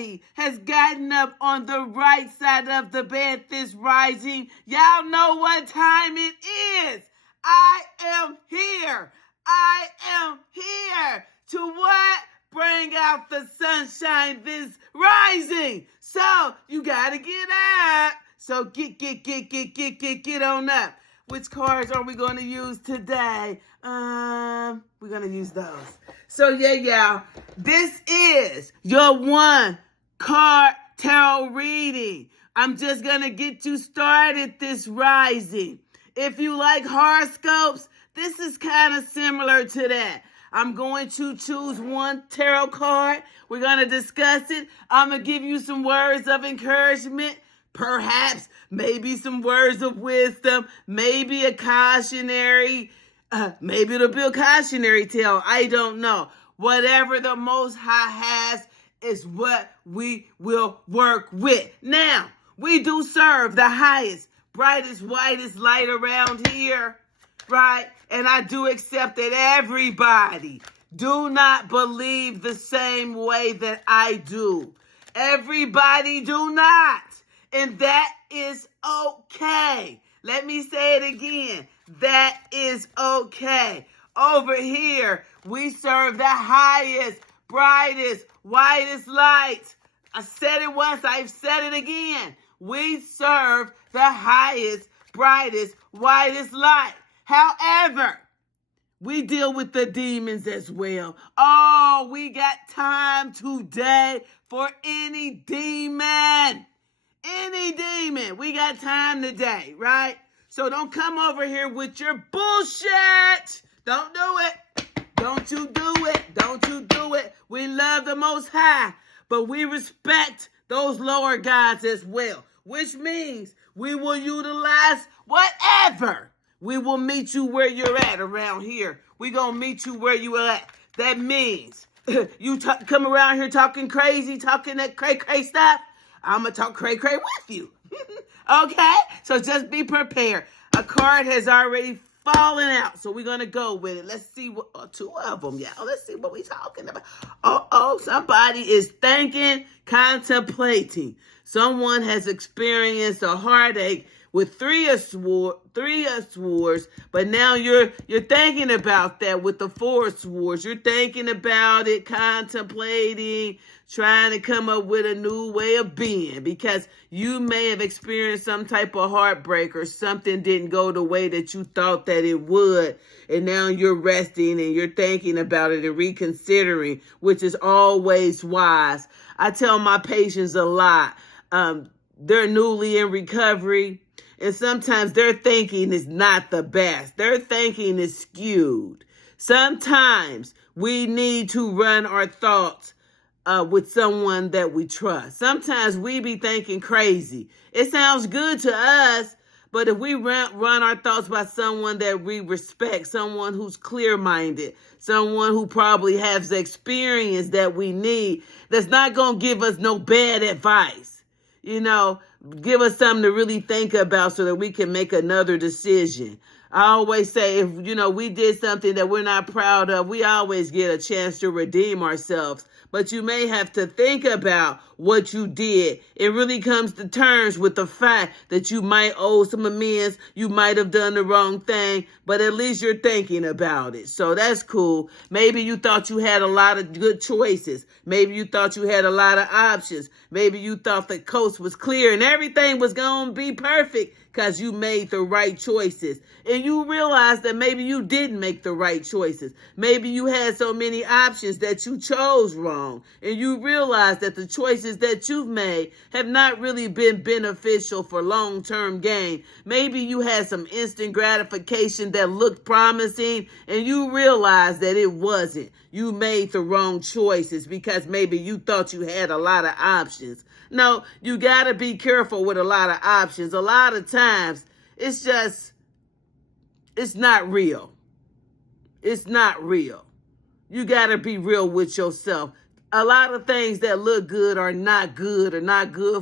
everybody has gotten up on the right side of the bed this rising. Y'all know what time it is. I am here. I am here to what? Bring out the sunshine this rising. So you gotta get up. So get on up. Which cards are we going to use today? We're going to use those. So yeah, y'all. This is your one card tarot reading. I'm just going to get you started this rising. If you like horoscopes, this is kind of similar to that. I'm going to choose one tarot card. We're going to discuss it. I'm going to give you some words of encouragement. Perhaps, maybe some words of wisdom, maybe a cautionary, maybe it'll be a cautionary tale. I don't know. Whatever the Most High has is what we will work with. Now, we do serve the highest, brightest, whitest light around here, right? And I do accept that everybody do not believe the same way that I do. Everybody do not. And that is okay. Let me say it again. That is okay. Over here, we serve the highest, brightest, whitest light. I said it once, I've said it again. We serve the highest, brightest, whitest light. However, we deal with the demons as well. Oh, we got time today for any demon. Any demon. We got time today, right? So don't come over here with your bullshit. Don't do it. Don't you do it. Don't you do it. We love the Most High, but we respect those lower gods as well, which means we will utilize whatever. We will meet you where you're at around here. We're going to meet you where you are at. That means you come around here talking crazy, talking that cray stuff. I'm going to talk cray with you. Okay? So just be prepared. A card has already fallen out, so we're going to go with it. Let's see what two of them, y'all. Let's see what we're talking about. Somebody is thinking, contemplating. Someone has experienced a heartache with three of swords, but now you're thinking about that with the four of swords. You're thinking about it, contemplating, trying to come up with a new way of being, because you may have experienced some type of heartbreak or something didn't go the way that you thought that it would, and now you're resting and you're thinking about it and reconsidering, which is always wise. I tell my patients a lot, they're newly in recovery, and sometimes their thinking is not the best. Their thinking is skewed. Sometimes we need to run our thoughts with someone that we trust. Sometimes we be thinking crazy. It sounds good to us, but if we run our thoughts by someone that we respect, someone who's clear-minded, someone who probably has the experience that we need, that's not going to give us no bad advice. You know, give us something to really think about so that we can make another decision. I always say, if, we did something that we're not proud of, we always get a chance to redeem ourselves. But you may have to think about what you did. It really comes to terms with the fact that you might owe some amends. You might have done the wrong thing, but at least you're thinking about it. So that's cool. Maybe you thought you had a lot of good choices. Maybe you thought you had a lot of options. Maybe you thought the coast was clear and everything was going to be perfect because you made the right choices. And you realize that maybe you didn't make the right choices. Maybe you had so many options that you chose wrong. And you realize that the choices that you've made have not really been beneficial for long-term gain. Maybe you had some instant gratification that looked promising and you realize that it wasn't. You made the wrong choices because maybe you thought you had a lot of options. No, you got to be careful with a lot of options. A lot of times, it's not real. It's not real. You got to be real with yourself. A lot of things that look good are not good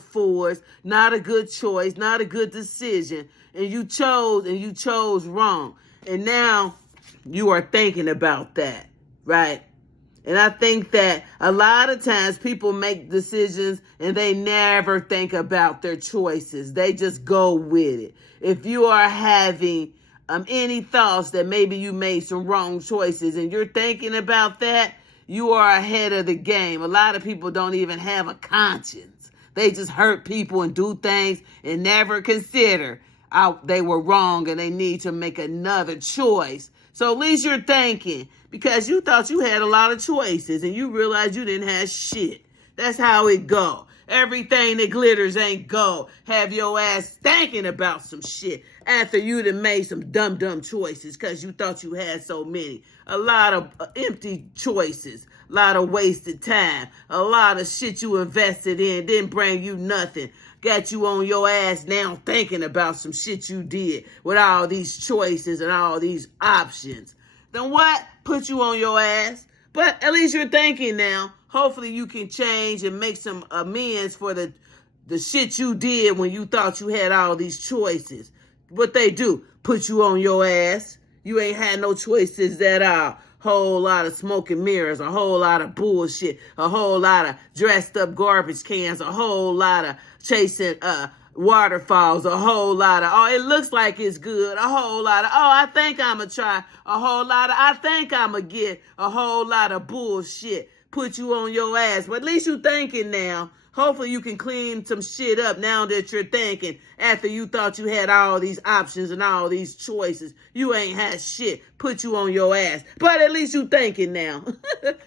for us, not a good choice, not a good decision. And you chose wrong. And now you are thinking about that, right? And I think that a lot of times people make decisions and they never think about their choices. They just go with it. If you are having any thoughts that maybe you made some wrong choices and you're thinking about that, you are ahead of the game. A lot of people don't even have a conscience. They just hurt people and do things and never consider they were wrong and they need to make another choice. So at least you're thinking, because you thought you had a lot of choices and you realized you didn't have shit. That's how it go. Everything that glitters ain't gold. Have your ass thinking about some shit after you done made some dumb choices because you thought you had so many. A lot of empty choices. A lot of wasted time. A lot of shit you invested in didn't bring you nothing. Got you on your ass now thinking about some shit you did with all these choices and all these options. Then what? Put you on your ass. But at least you're thinking now. Hopefully you can change and make some amends for the shit you did when you thought you had all these choices. What they do? Put you on your ass. You ain't had no choices at all. Whole lot of smoke and mirrors, a whole lot of bullshit, a whole lot of dressed up garbage cans, a whole lot of chasing waterfalls, a whole lot of, oh, it looks like it's good, a whole lot of, oh, I think I'm going to try, a whole lot of, I think I'm going to get, a whole lot of bullshit. Put you on your ass. But at least you thinking now. Hopefully you can clean some shit up now that you're thinking. After you thought you had all these options and all these choices. You ain't had shit. Put you on your ass. But at least you thinking now.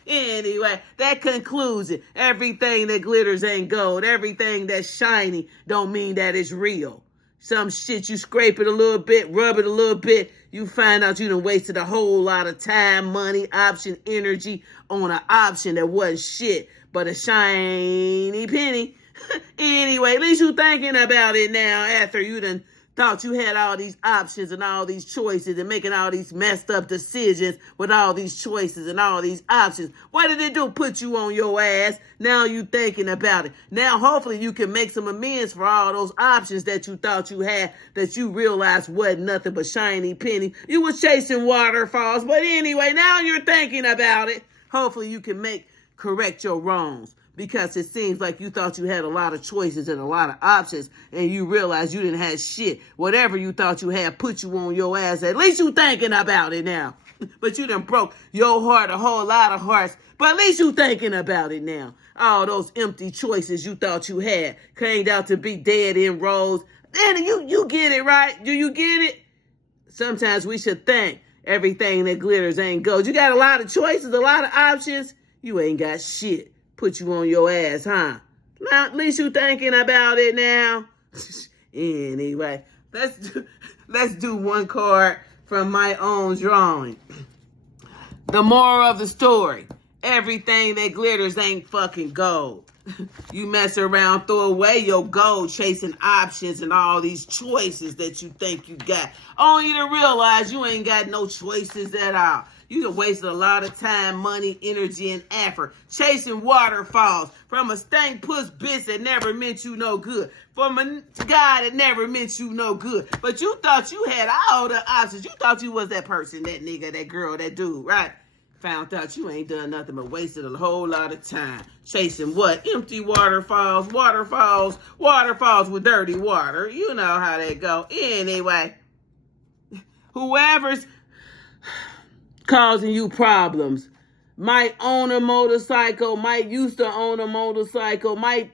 Anyway, that concludes it. Everything that glitters ain't gold. Everything that's shiny don't mean that it's real. Some shit, you scrape it a little bit, rub it a little bit, you find out you done wasted a whole lot of time, money, option, energy on an option that wasn't shit, but a shiny penny. Anyway, at least you thinking about it now after you done thought you had all these options and all these choices and making all these messed up decisions with all these choices and all these options. What did it do? Put you on your ass. Now you thinking about it. Now hopefully you can make some amends for all those options that you thought you had that you realized wasn't nothing but shiny penny. You was chasing waterfalls. But anyway, now you're thinking about it. Hopefully you can correct your wrongs. Because it seems like you thought you had a lot of choices and a lot of options and you realized you didn't have shit. Whatever you thought you had put you on your ass. At least you thinking about it now. But you done broke your heart, a whole lot of hearts. But at least you thinking about it now. All those empty choices you thought you had came out to be dead end roads. And you get it, right? Do you get it? Sometimes we should think everything that glitters ain't gold. You got a lot of choices, a lot of options. You ain't got shit. Put you on your ass, huh? Now, at least you thinking about it now. Anyway, let's do one card from my own drawing. The moral of the story. Everything that glitters ain't fucking gold. You mess around, throw away your gold chasing options and all these choices that you think you got. Only to realize you ain't got no choices at all. You done wasted a lot of time, money, energy, and effort chasing waterfalls from a stank puss bitch that never meant you no good. From a guy that never meant you no good. But you thought you had all the options. You thought you was that person, that nigga, that girl, that dude, right? Found out you ain't done nothing but wasted a whole lot of time chasing what? Empty waterfalls with dirty water. You know how that go. Anyway, whoever's causing you problems might own a motorcycle, might used to own a motorcycle, might,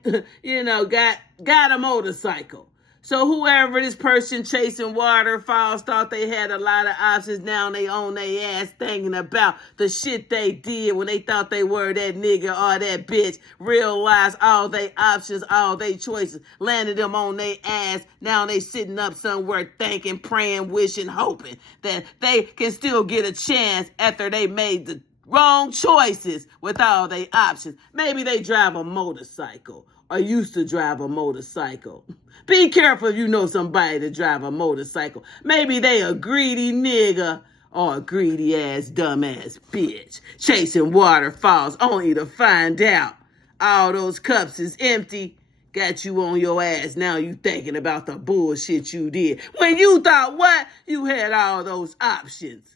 got a motorcycle. So whoever this person chasing waterfalls thought they had a lot of options, now they own their ass thinking about the shit they did when they thought they were that nigga or that bitch. Realized all they options, all they choices, landed them on their ass. Now they sitting up somewhere thinking, praying, wishing, hoping that they can still get a chance after they made the wrong choices with all their options. Maybe they drive a motorcycle or used to drive a motorcycle. Be careful if you know somebody to drive a motorcycle. Maybe they a greedy nigga or a greedy ass dumbass bitch chasing waterfalls only to find out all those cups is empty. Got you on your ass. Now you thinking about the bullshit you did. When you thought what? You had all those options.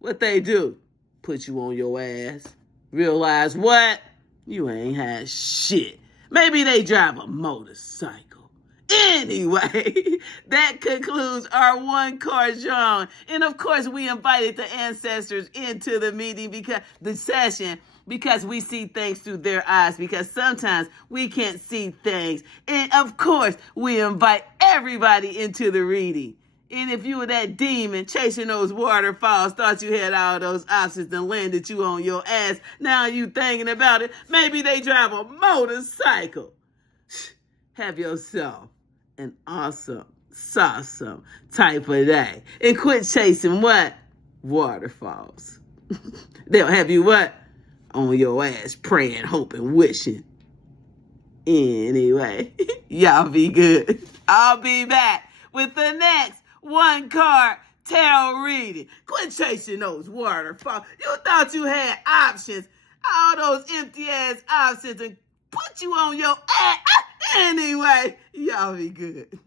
What they do? Put you on your ass. realize what? You ain't had shit. Maybe they drive a motorcycle. Anyway, that concludes our one-car genre. And of course, we invited the ancestors into the meeting because we see things through their eyes, because sometimes we can't see things. And of course, we invite everybody into the reading. And if you were that demon chasing those waterfalls, thought you had all those options and landed you on your ass, now you thinking about it, maybe they drive a motorcycle. Have yourself an awesome, sawsome type of day. And quit chasing what? Waterfalls. They'll have you what? On your ass, praying, hoping, wishing. Anyway, y'all be good. I'll be back with the next one-card tarot reading. Quit chasing those waterfalls. You thought you had options. All those empty-ass options and put you on your ass. Anyway, y'all be good.